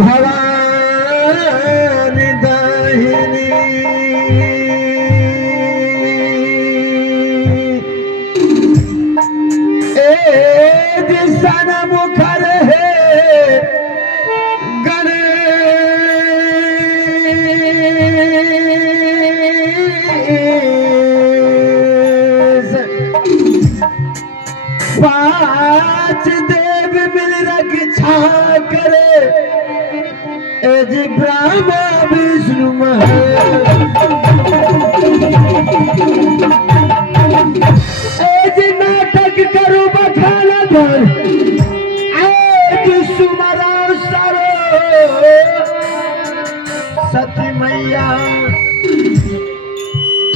भवानी दाहिनी सन मुखर है गणेश पांच देव मिल रक्षा करे एज ब्रह्मा विष्णु एज नाटक करू बखाना धर सती मैया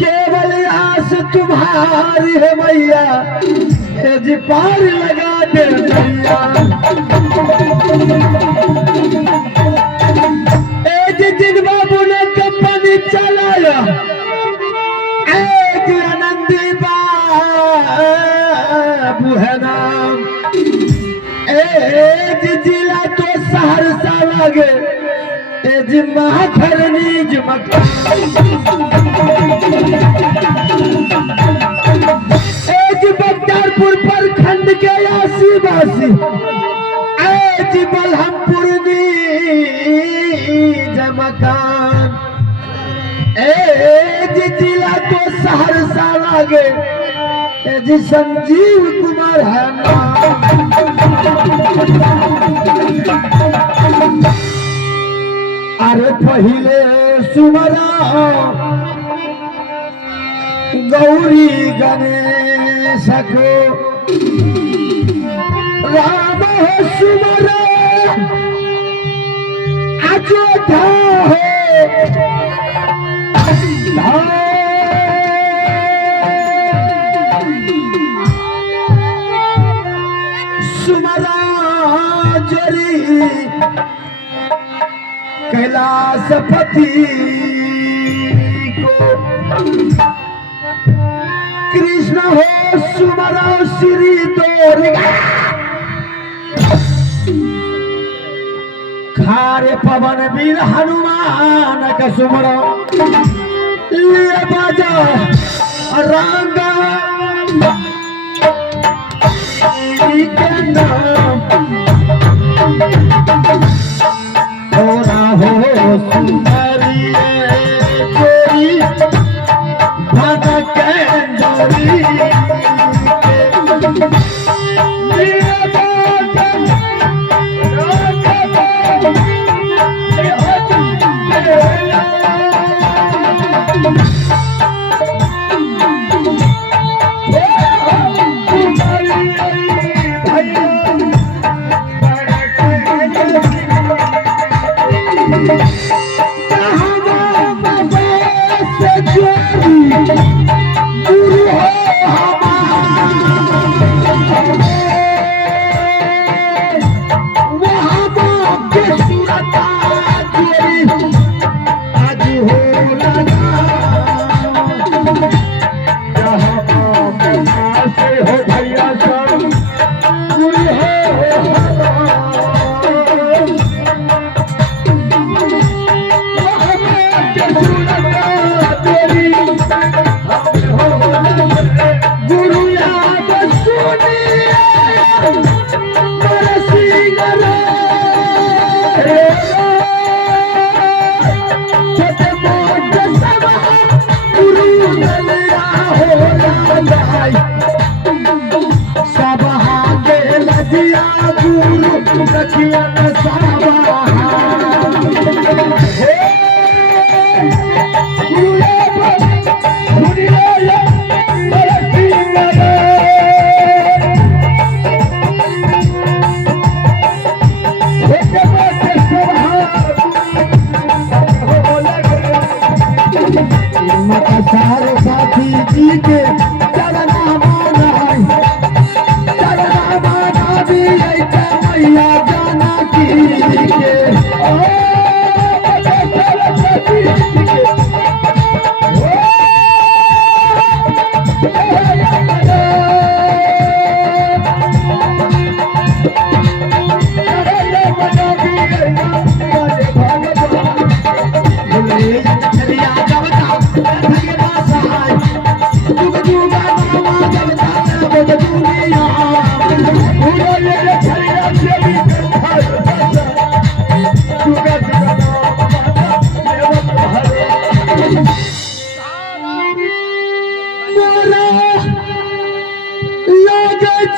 केवल आस तुम्हारी है मैया जी पार लगा दे मैया दिन बाबू ने कंपनी चलाया आनंदी बाबू है नाम जिला तो सहरसा लगे महाखरनी बख्तियारपुर प्रखंड के आसीवासी बलहमपुर जमकान जिला तो सहरसा लागे संजीव कुमार है अरे पहले सुमरा गौरी गणेश को राम सुमरा अयोध्या हो सुमरा जरी कैलाशपति को कृष्ण हो सुमरा श्री दुर्गा खारे पवन वीर हनुमान का सुमरा लिए बाजा रंगा के नाम हो सुंदरी चोरी भटक जोरी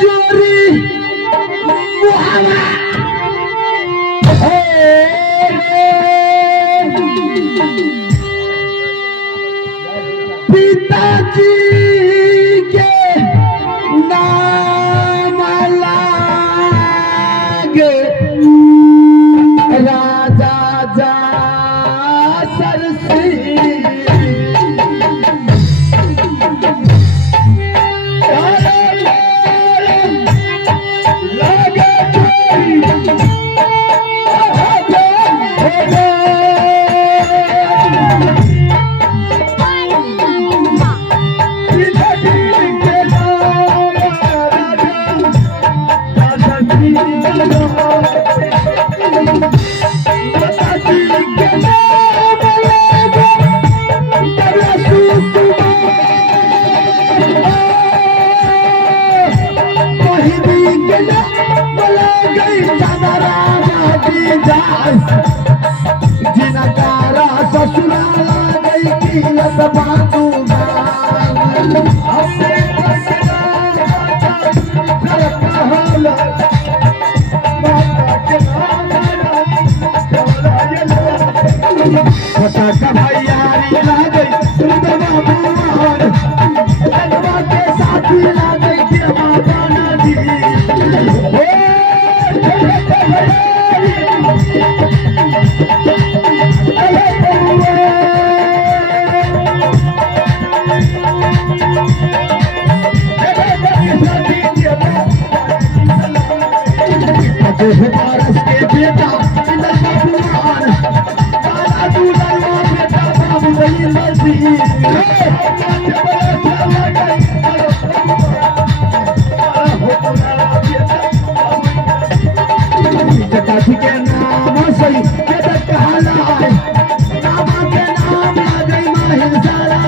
चोरी मुहावा पिताजी के नाम लागे राजा जा सरसी जिनकारा ससुराला गई कीलत बातूगा भैयारी ला गई के साथी ला गई नदी पारस के बेटा जटाजी के नाम सही कहला है नामा के नाम आ गई माहिर सारा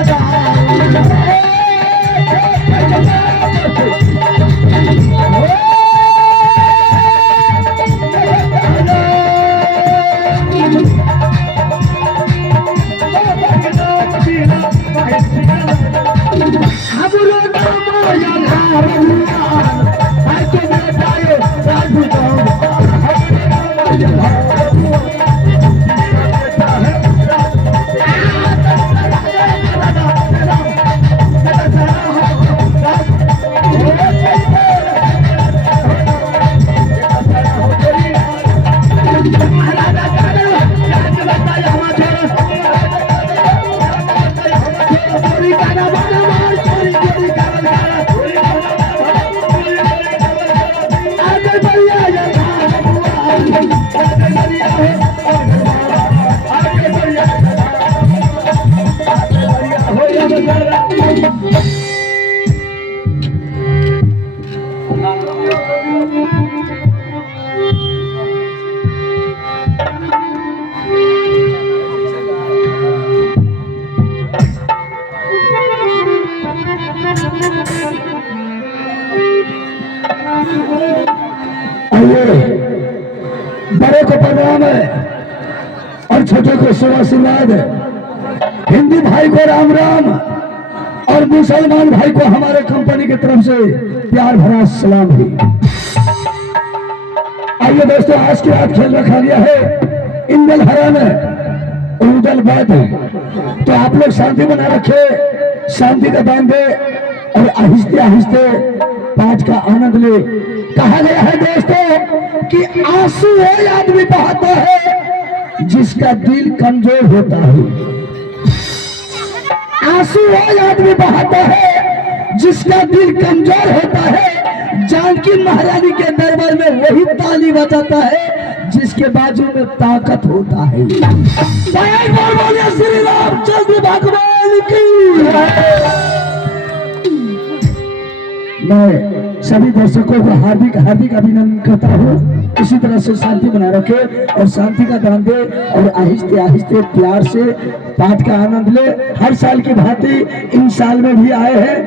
बड़े को प्रणाम है और छोटे को आशीर्वाद है। हिंदू भाई को राम राम और मुसलमान भाई को हमारे कंपनी की तरफ से प्यार भरा सलाम भी। आइए दोस्तों, आज की रात खेल रखा गया है इंदल हरण उदल बैठ, तो आप लोग शांति बना रखे, शांति का दान दे और आहिस्ते आहिस्ते पाठ का आनंद ले। कहा गया है दोस्तों कि आंसू वो आदमी बहाता है जिसका दिल कमजोर होता है। आंसू वो आदमी बहाता है जिसका दिल कमजोर होता है। जानकी महारानी के दरबार में वही ताली बजाता है जिसके बाजू में ताकत होता है। श्री रामचंद्र भगवान की। मैं सभी दर्शकों को हार्दिक हार्दिक अभिनंदन करता हूँ। इसी तरह से शांति बना रखे और शांति का दान दे और आहिस्ते आहिस्ते प्यार से पाठ का आनंद ले। हर साल की भांति इन साल में भी आए हैं।